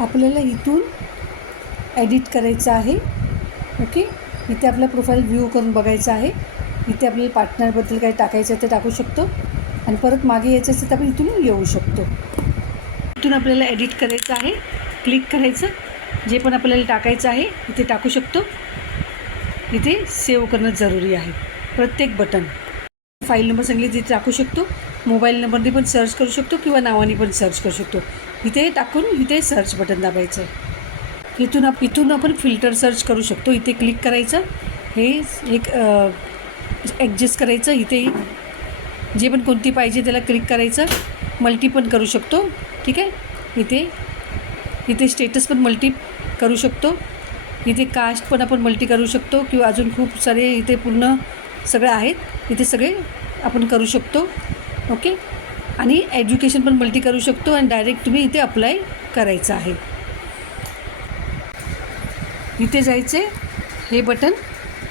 आपल्याला इथून एडिट करायचं आहे. ओके, इथे आपला प्रोफाईल व्ह्यू करून बघायचं आहे. इथे आपल्याला पार्टनरबद्दल काही टाकायचं आहे ते टाकू शकतो आणि परत मागे यायचं असेल तर आपण इथून येऊ शकतो. इथून आपल्याला एडिट करायचं आहे. क्लिक करायचं, जे पण आपल्याला टाकायचं आहे इथे टाकू शकतो. इथे सेव्ह करणं जरुरी आहे. प्रत्येक बटन फाईल नंबर सांगितले तिथे टाकू शकतो. मोबाईल नंबरने पण सर्च करू शकतो किंवा नावाने पण सर्च करू शकतो. इथे टाकून इथे सर्च बटन दाबायचं आहे. इथून आपण फिल्टर सर्च करू शकतो. इथे क्लिक करायचं, हे एक ॲडजस्ट करायचं. इथे जे पण कोणती पाहिजे त्याला क्लिक करायचं. मल्टी पण करू शकतो. ठीक आहे, इथे स्टेटस पण मल्टी करू शकतो. इथे कास्ट पण आपण मल्टी करू शकतो किंवा अजून खूप सारे इथे पूर्ण सगळं आहेत. इथे सगळे आपण करू शकतो. ओके, आणि एज्युकेशन पण मल्टी करू शकतो आणि डायरेक्ट तुम्ही इथे अप्लाय करायचं आहे. इथे जायचे, हे बटन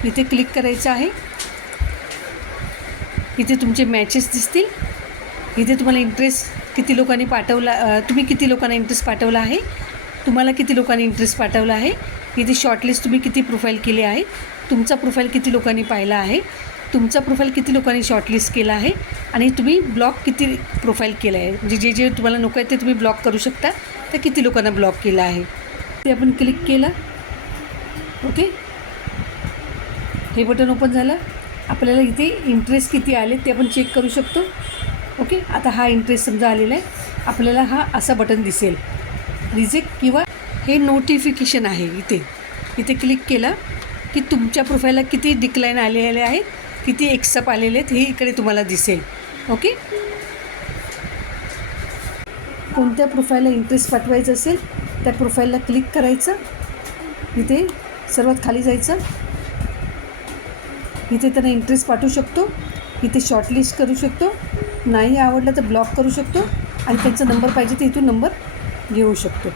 इथे क्लिक करायचं आहे. इथे तुमचे मॅचेस दिसतील. इथे तुम्हाला इंटरेस्ट किती लोकांनी पाठवला, तुम्ही किती लोकांना इंटरेस्ट पाठवला आहे, तुम्हाला किती लोकांनी इंटरेस्ट पाठवला आहे. इथे शॉर्टलिस्ट तुम्ही किती प्रोफाईल केले आहे, तुमचा प्रोफाईल किती लोकांनी पाहिला आहे, तुमचा प्रोफाईल किती लोकांनी शॉर्टलिस्ट केला आहे आणि तुम्ही ब्लॉक किती प्रोफाईल केलं आहे. म्हणजे जे तुम्हाला नको आहे ते तुम्ही ब्लॉक करू शकता. तर किती लोकांना ब्लॉक केलं आहे ते आपण क्लिक केलं. ओके, हे बटन ओपन झालं. आपल्याला इथे इंटरेस्ट किती आले ते आपण चेक करू शकतो. ओके, आता हा इंटरेस्ट समजा आलेला आहे. आपल्याला हा असा बटन दिसेल, रिजेक्ट किंवा हे नोटिफिकेशन आहे. इथे क्लिक केलं की तुमच्या प्रोफाईलला किती डिक्लाईन आलेले आहेत, किती एक्सेप्ट आलेले आहेत हे इकडे तुम्हाला दिसेल. ओके, कोणत्या प्रोफाईलला इंटरेस्ट पाठवायचं असेल त्या प्रोफाईलला क्लिक करायचं. इथे सर्वात खाली जायचं. इथे त्यांना इंटरेस्ट पाठवू शकतो. इथे शॉर्टलिस्ट करू शकतो. नाही आवडलं तर ब्लॉक करू शकतो आणि त्यांचा नंबर पाहिजे तर इथून नंबर घेऊ शकतो.